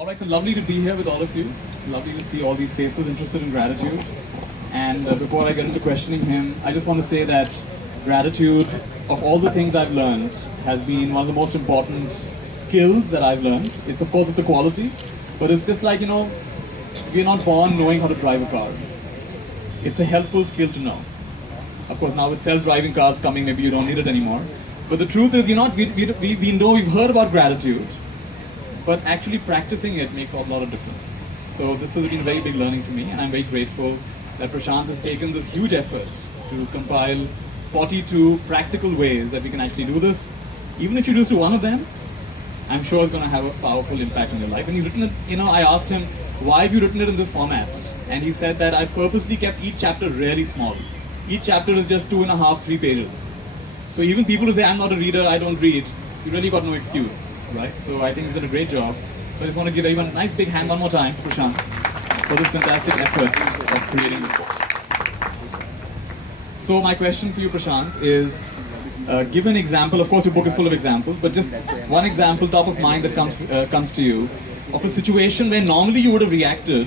All right, so lovely to be here with all of you. Lovely to see all these faces interested in gratitude. And before I get into questioning him, I just want to say that gratitude, of all the things I've learned, has been one of the most important skills that I've learned. It's, of course, it's a quality, but it's just like, we're not born knowing how to drive a car. It's a helpful skill to know. Of course, now with self-driving cars coming, maybe you don't need it anymore. But the truth is, we know, we've heard about gratitude, but actually practicing it makes a lot of difference. So this has been a very big learning for me, and I'm very grateful that Prashant has taken this huge effort to compile 42 practical ways that we can actually do this. Even if you just do one of them, I'm sure it's going to have a powerful impact on your life. And he's written it, I asked him, why have you written it in this format? And he said that I purposely kept each chapter really small. Each chapter is just 2.5, 3 pages. So even people who say, I'm not a reader, I don't read, you really got no excuse, right? So I think he's done a great job. So I just want to give everyone a nice big hand one more time to Prashant for this fantastic effort of creating this book. So my question for you, Prashant, is give an example. Of course, your book is full of examples, but just one example top of mind that comes to you of a situation where normally you would have reacted,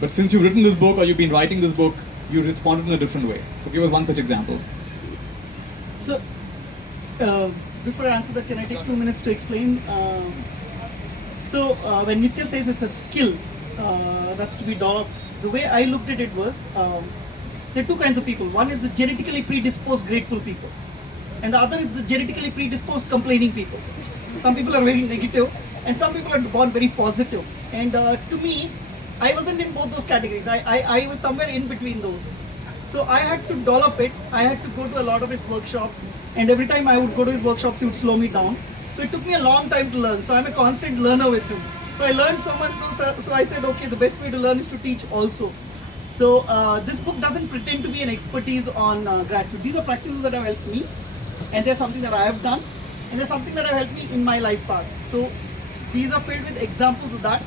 but since you've written this book or you've been writing this book, you responded in a different way. So give us one such example. So, before I answer that, can I take 2 minutes to explain? When Nitya says it's a skill that's to be developed, the way I looked at it was, there are two kinds of people. One is the genetically predisposed grateful people, and the other is the genetically predisposed complaining people. Some people are very negative, and some people are born very positive. And to me, I wasn't in both those categories. I was somewhere in between those. So I had to develop it. I had to go to a lot of his workshops, and every time I would go to his workshops, he would slow me down. So it took me a long time to learn. So I'm a constant learner with him. So I learned so much. So I said, okay, the best way to learn is to teach also. So this book doesn't pretend to be an expertise on gratitude. These are practices that have helped me, and they're something that I have done, and they're something that have helped me in my life path. So these are filled with examples of that.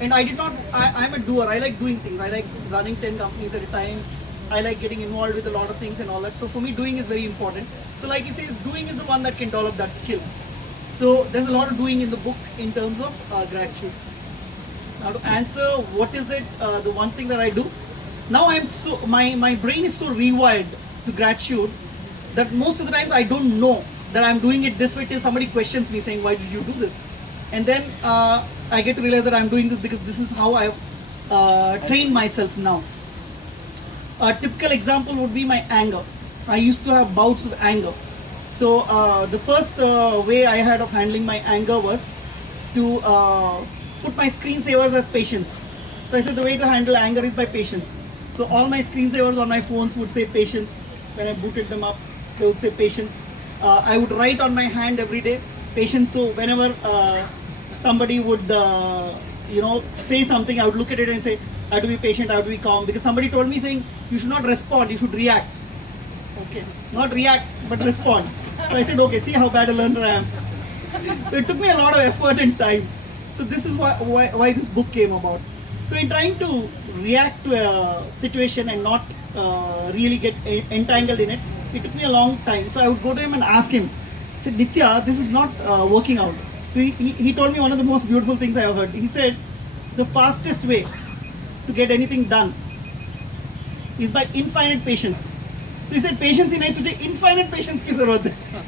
And I'm a doer. I like doing things. I like running 10 companies at a time. I like getting involved with a lot of things and all that. So for me, doing is very important. So like he says, doing is the one that can develop that skill. So there's a lot of doing in the book in terms of gratitude. Now to answer what is it, the one thing that I do. Now my brain is so rewired to gratitude that most of the times I don't know that I'm doing it this way till somebody questions me saying, why did you do this? And then I get to realize that I'm doing this because this is how I've trained myself now. A typical example would be my anger. I used to have bouts of anger. So the first way I had of handling my anger was to put my screensavers as patience. So I said the way to handle anger is by patience. So all my screensavers on my phones would say patience. When I booted them up, they would say patience. I would write on my hand every day, patience. So whenever somebody would say something, I would look at it and say, I have to be patient, I have to be calm. Because somebody told me saying, you should not respond, you should react. Okay, not react, but respond. So I said, okay, see how bad a learner I am. So it took me a lot of effort and time. So this is why this book came about. So in trying to react to a situation and not really get entangled in it, it took me a long time. So I would go to him and ask him, I said, Nitya, this is not working out. So he told me one of the most beautiful things I have heard. He said, the fastest way to get anything done is by infinite patience. So he said, patience in tujhe infinite patience ki zarurat hai.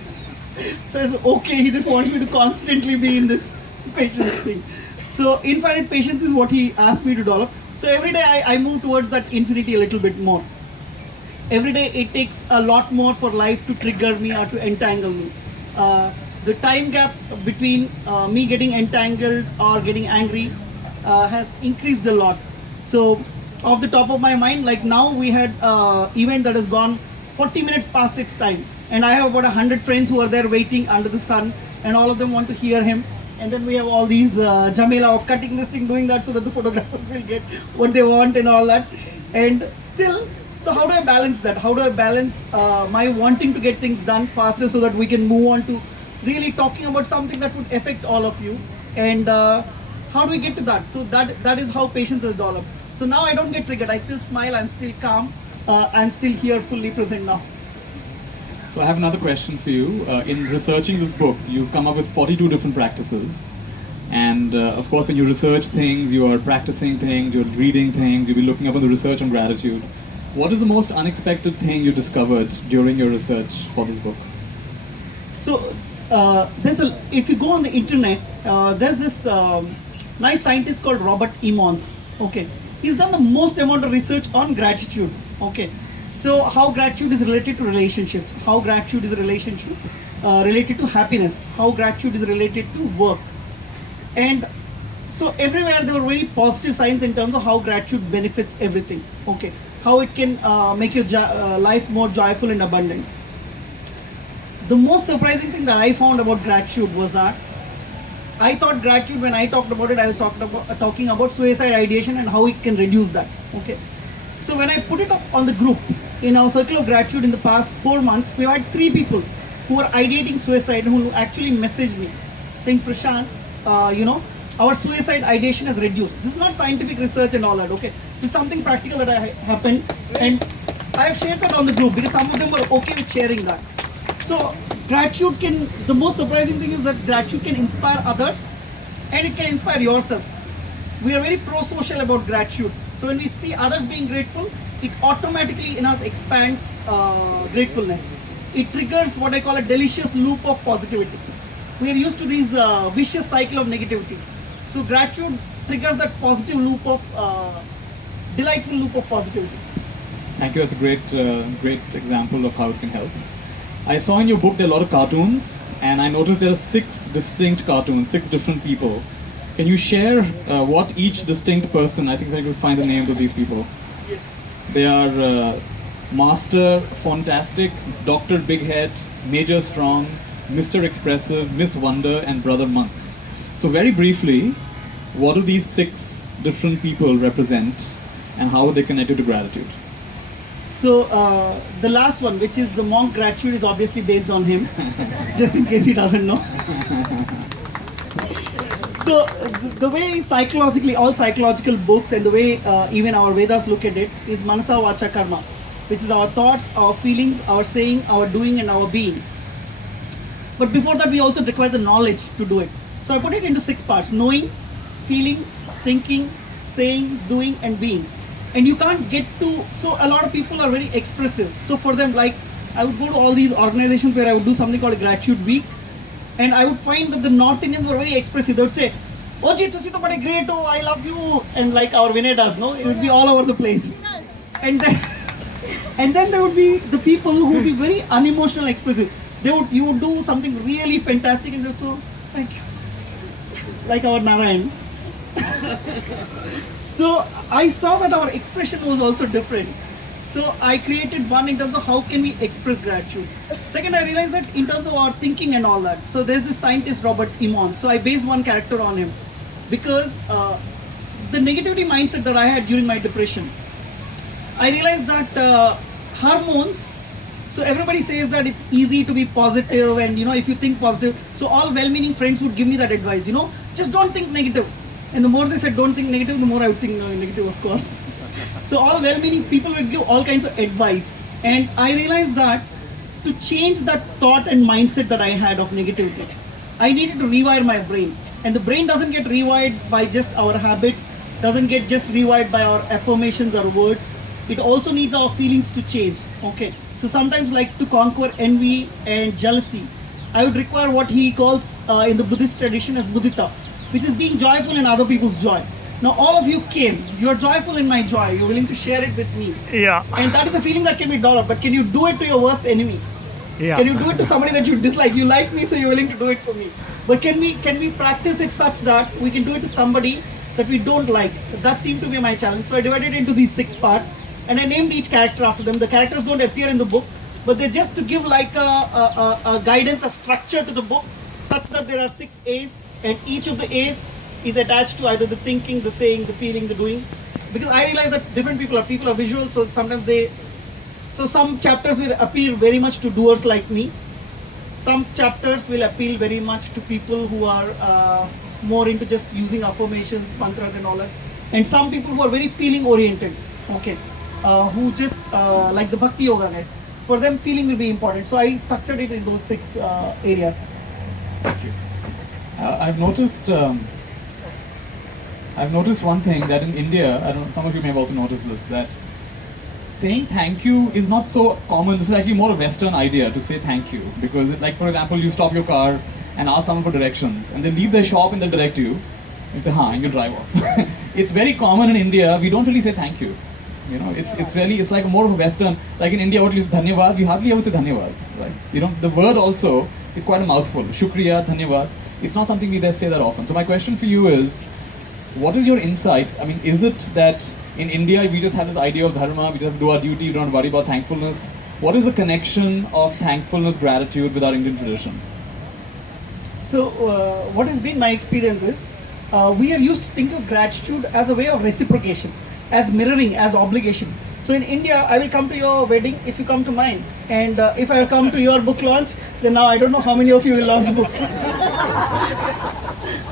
So I said, okay, he just wants me to constantly be in this patience thing. So infinite patience is what he asked me to develop. So every day I move towards that infinity a little bit more. Every day it takes a lot more for life to trigger me or to entangle me. The time gap between me getting entangled or getting angry has increased a lot. So off the top of my mind, like now we had an event that has gone 40 minutes past its time, and I have about 100 friends who are there waiting under the sun, and all of them want to hear him. And then we have all these jamela of cutting this thing, doing that so that the photographers will get what they want and all that. And still, so how do I balance that? How do I balance my wanting to get things done faster so that we can move on to really talking about something that would affect all of you? And how do we get to that? So that is how patience has developed. So now I don't get triggered. I still smile. I'm still calm. I'm still here, fully present now. So I have another question for you. In researching this book, you've come up with 42 different practices. And of course, when you research things, you are practicing things, you're reading things, you'll be looking up on the research on gratitude. What is the most unexpected thing you discovered during your research for this book? So, if you go on the internet, there's this nice scientist called Robert Emmons. Okay, he's done the most amount of research on gratitude. Okay, so how gratitude is related to relationships, how gratitude is related to happiness, how gratitude is related to work, and so everywhere there were very positive signs in terms of how gratitude benefits everything. Okay, how it can make your life more joyful and abundant. The most surprising thing that I found about gratitude was that I thought gratitude, when I talked about it, I was talking about suicide ideation and how it can reduce that. Okay, so when I put it up on the group in our circle of gratitude in the past 4 months, we had 3 people who were ideating suicide who actually messaged me saying, Prashant, our suicide ideation has reduced. This is not scientific research and all that. Okay, this is something practical that happened, and I have shared that on the group because some of them were okay with sharing that. So gratitude can, the most surprising thing is that gratitude can inspire others and it can inspire yourself. We are very pro-social about gratitude. So when we see others being grateful, it automatically in us expands gratefulness. It triggers what I call a delicious loop of positivity. We are used to this vicious cycle of negativity. So gratitude triggers that positive loop of, delightful loop of positivity. Thank you. That's a great example of how it can help. I saw in your book there are a lot of cartoons, and I noticed there are 6 distinct cartoons, 6 different people. Can you share what each distinct person, I think I could find the names of these people. Yes. They are Master Fantastic, Dr. Big Head, Major Strong, Mr. Expressive, Miss Wonder, and Brother Monk. So very briefly, what do these 6 different people represent and how are they connected to gratitude? So the last one, which is the monk gratitude, is obviously based on him, just in case he doesn't know. So the way psychologically, all psychological books and the way even our Vedas look at it is Manasa Vacha Karma, which is our thoughts, our feelings, our saying, our doing and our being. But before that we also require the knowledge to do it. So I put it into 6 parts: knowing, feeling, thinking, saying, doing and being. And you can't get to, so a lot of people are very expressive. So for them, like, I would go to all these organizations where I would do something called a gratitude week, and I would find that the North Indians were very expressive. They would say, "Oh ji, tusi to bade great ho, I love you," and like our Vinay does, no, it would be all over the place. And then there would be the people who would be very unemotional, expressive. You would do something really fantastic, and they would say, "Oh, thank you," like our Narayan. So I saw that our expression was also different. So I created one in terms of how can we express gratitude. Second, I realized that in terms of our thinking and all that. So there's this scientist, Robert Emmons. So I based one character on him because the negativity mindset that I had during my depression, I realized that hormones, so everybody says that it's easy to be positive and if you think positive, so all well-meaning friends would give me that advice, just don't think negative. And the more they said don't think negative, the more I would think negative, of course. So all well-meaning people would give all kinds of advice. And I realized that to change that thought and mindset that I had of negativity, I needed to rewire my brain. And the brain doesn't get rewired by just our habits, doesn't get just rewired by our affirmations or words. It also needs our feelings to change. Okay. So sometimes, like to conquer envy and jealousy, I would require what he calls in the Buddhist tradition as mudita, which is being joyful in other people's joy. Now all of you came, you're joyful in my joy, you're willing to share it with me. Yeah. And that is a feeling that can be developed, but can you do it to your worst enemy? Yeah. Can you do it to somebody that you dislike? You like me, so you're willing to do it for me. But can we practice it such that we can do it to somebody that we don't like? That seemed to be my challenge. So I divided it into these 6 parts and I named each character after them. The characters don't appear in the book, but they're just to give like a guidance, a structure to the book, such that there are 6 A's, and each of the A's is attached to either the thinking, the saying, the feeling, the doing. Because I realize that different people are visual, so sometimes some chapters will appeal very much to doers like me. Some chapters will appeal very much to people who are more into just using affirmations, mantras and all that. And some people who are very feeling oriented, okay, who just like the Bhakti Yoga guys. For them, feeling will be important. So I structured it in those 6 areas. Thank you. I've noticed I've noticed one thing that in India, I don't know, some of you may have also noticed this, that saying thank you is not so common. This is actually more a Western idea to say thank you. Because, like, for example, you stop your car and ask someone for directions, and they leave their shop and they direct you, and say, and you drive off. It's very common in India, we don't really say thank you. You know, it's like more of a Western, like in India, what you use dhanyavad, you hardly ever say dhanyavad, right? You know, the word also is quite a mouthful. Shukriya, dhanyavad. It's not something we say that often. So my question for you is, what is your insight? I mean, is it that in India we just have this idea of dharma, we just do our duty, we don't worry about thankfulness? What is the connection of thankfulness, gratitude with our Indian tradition? So what has been my experience is, we are used to think of gratitude as a way of reciprocation, as mirroring, as obligation. So in India, I will come to your wedding if you come to mine. And if I come to your book launch, then now I don't know how many of you will launch books.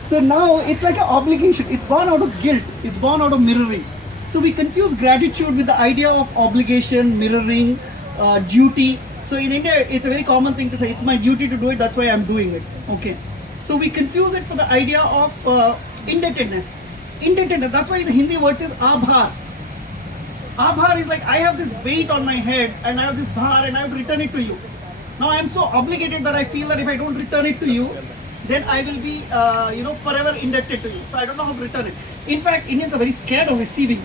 So now it's like an obligation. It's born out of guilt. It's born out of mirroring. So we confuse gratitude with the idea of obligation, mirroring, duty. So in India, it's a very common thing to say, it's my duty to do it, that's why I'm doing it. Okay. So we confuse it for the idea of indebtedness. Indebtedness, that's why the Hindi word says abhar. Abhar is like, I have this weight on my head and I have this bhar and I have to return it to you. Now I am so obligated that I feel that if I don't return it to you, then I will be forever indebted to you. So I don't know how to return it. In fact, Indians are very scared of receiving.